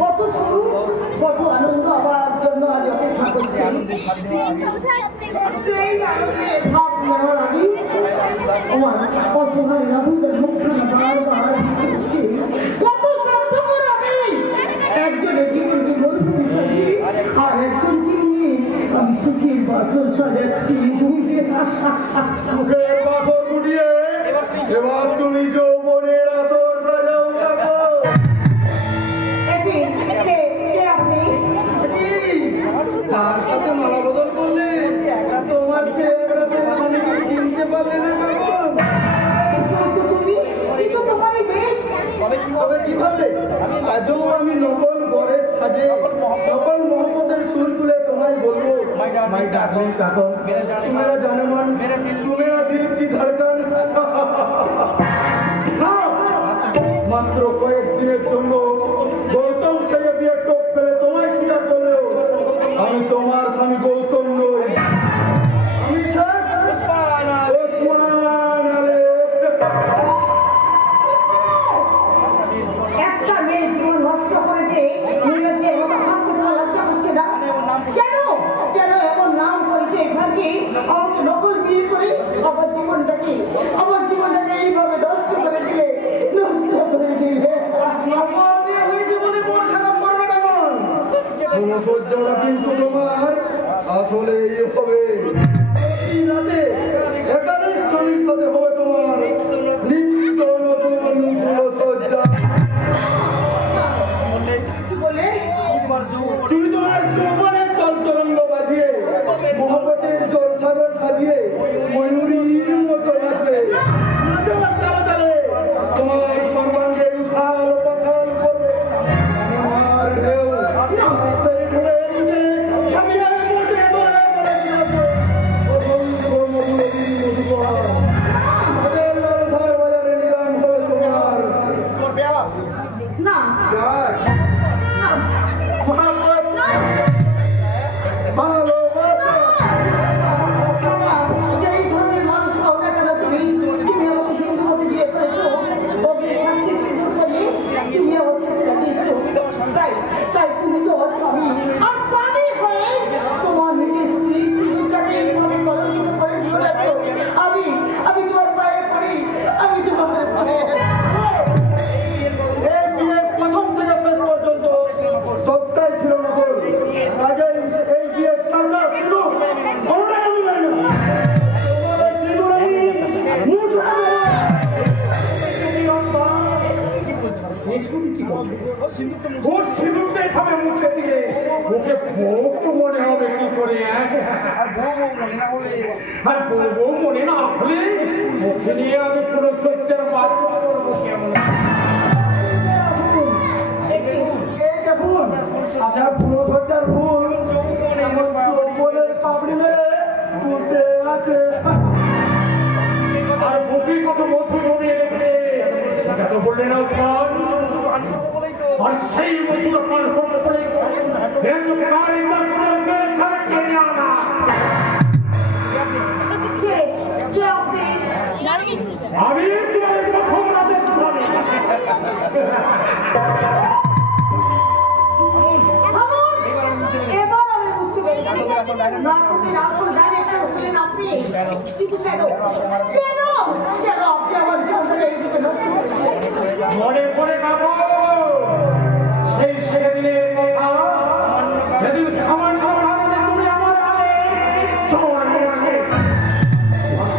কত সুখ কত আনন্দ আমার জন্য আজ অপেক্ষা করছে। সেই আনন্দে ভাব নেওয়ার আগে আমার অসহায় রাহুলের মুখখানা বারবার হচ্ছে কত স্বার্থপর আমি। একজনের জীবনকে মরুভূমি সাজিয়ে আর একজনকে নিয়ে আমি সুখের বাসর সাজাচ্ছি। সুখের বাসর গুটিয়ে এবার তুমি যৌবনের আসর সাজাও। তার সাথে মালা বদল করলে তোমার সে স্বামীকে কিনতে পারলে না কারণ কিভাবে আজও আমি নকল বরের সাজে নকল মোহাম্মদের সুর তুলে তোমায় বলবো মাই ডার্লিং কাকন তোমরা জানো মান তোমরা দিল কি ধড়কন। মাত্র কয়েকদিনের জন্য গৌতম সেজে বিয়ে টোপ ফেলে তোমায় স্বীকার করলেও আমি তোমার স্বামী গৌতম নই, আমি ওসমান আলী। একটা মেয়ে জীবন নষ্ট করেছে নিজেকে লজ্জা করছে না কেন? কেন এমন নাম করেছে ভাগ্যে আমাকে নকল বিয়ে করে আমার জীবনটাকে এইভাবে নষ্ট করে দিলে হয়েছে বলে মন খারাপ করবে কেমন? সহ্যটা কিন্তু তোমার আসলেই হবে। রাতে একাধিক স্বামীর সাথে হবে তোমার নিত্য নতুন সজ্জা। তুমি তোমার যৌবনের চলতরঙ্গ বাজিয়ে মহব্বতের জলসাগর সাজিয়ে ময়ূরীর মতো নাচবে। নাচবার তালে তালে তোমার সর্বাঙ্গে উথাল পাথাল করবে আমার ঢেউ। সেই ঢেউয়ের মধ্যে আমি আর মোটে ধরে বাজারে নিলাম হবে তোমার না যেই ধরনের মানুষ হও না কেন তুমি আমাকে হিন্দু মতে বিয়ে করেছো, অগ্নি সাক্ষী সিঁদুর করিয়ে তুমি আমার সাথে লাগিয়েছো। তাই তুমি তো স্বামী আর স্বামী হয়ে তোমার নিজের স্ত্রী সিঁদুরটাকে এইভাবে কলঙ্কিত করে দিও না। আমি তোমার পায়ে পড়ি, আমি তোমার পায়ে প্রথম থেকে শেষ পর্যন্ত সবটাই ছিল নকল। এই বিয়ে সাজা ছিল ওর সিঁদুরটা এভাবে মুছে দিলে ওকে বউ মনে হবে কি করে? আর বউ মনে না হলে ওকে নিয়ে আমি পুরো সত্যের বাদ করবো কেমন? আচ্ছা পুরো সজ্জার ফুল যৌবনের কাপড়ি মেরে উঠে আছে আর বুকে কত মধু জমিয়ে রেখে সেটা তো বললে না ওসমান। আর সেই মধু পান করতে আমি তোমার প্রথম রাতে এবার আমি বুঝতে পেরেছি নাটকের আসল ডাইরেক্টর হলেন আপনি। কিন্তু কেন আপনি আমার জীবনটা এইদিকে নষ্ট করছেন? মনে পড়ে পাবো সেই সেদিনের কথা যেদিন সামান্য ভাবে তুমি আমার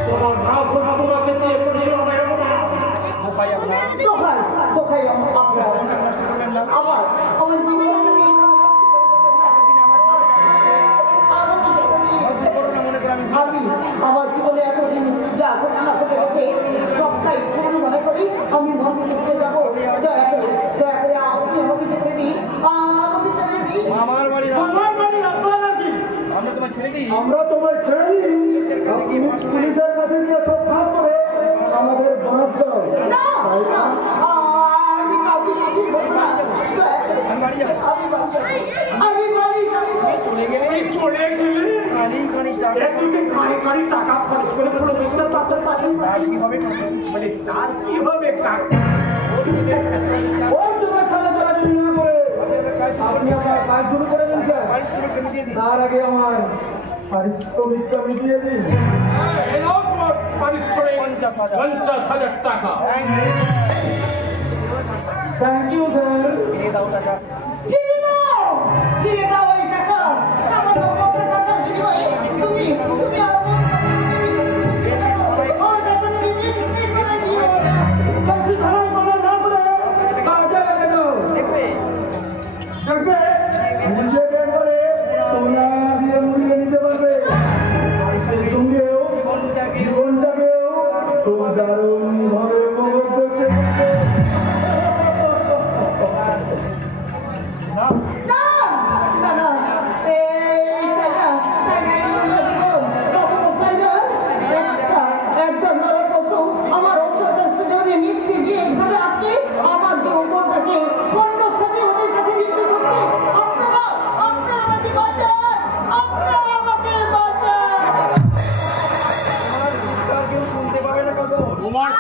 তোমার তোমাকে দিয়ে পরিচালনা কোথায় আবার আমার জীবন আমি আমার জীবনে এতদিন যা ঘটনা ঘটে গেছে সবটাই আমি মনে করি আমি মন্ত্র করতে যাবো। দয়া করে আপনি আমাকে যেতে দিন, আমার বাড়ি আমরা তোমায় ছেড়ে দিই পুলিশের কাছে নিয়ে সব ফাঁস করে আমাদের বাঁশ দাও। আমি কাউকে কিছু বলবো না। আমি বাড়ি চলে গেলে টাকা খরচ করে তার কি হবে? আপনি আমার কাজ শুরু করে দিন স্যার। তার আগে আমার পারিশ্রমিকটা মিটিয়ে দিন। এই নাও তোমার পারিশ্রমিক 50,000 টাকা। Thank you sir. ফিরে দাও, ফিরে দাও এই টাকা। সামান্য কটা টাকার বিনিময়ে তুমি আমার কাছে বিক্রি করে দিও না। কাশি ধারায় মানা না করে কাজে লেগে যাও। দেখবে নিজে বের করে সোনা দিয়ে মুড়িয়ে নিতে পারবে, আর সেই সঙ্গেও জীবনটাকেও খুব দারুণ ভাবে উপভোগ করতে পারবে। না, না, না, এই টাকা, একজন নরপশু আমার ঔষধের সুযোগে মিথ্যে বিয়ে ঘটে আপনি আমার যৌবনটাকে পণ্যের সাথে ওদের কাছে বিক্রি করছে। আপনারা আমাকে বাঁচান, আপনারা আমাকে বাঁচান। তোমার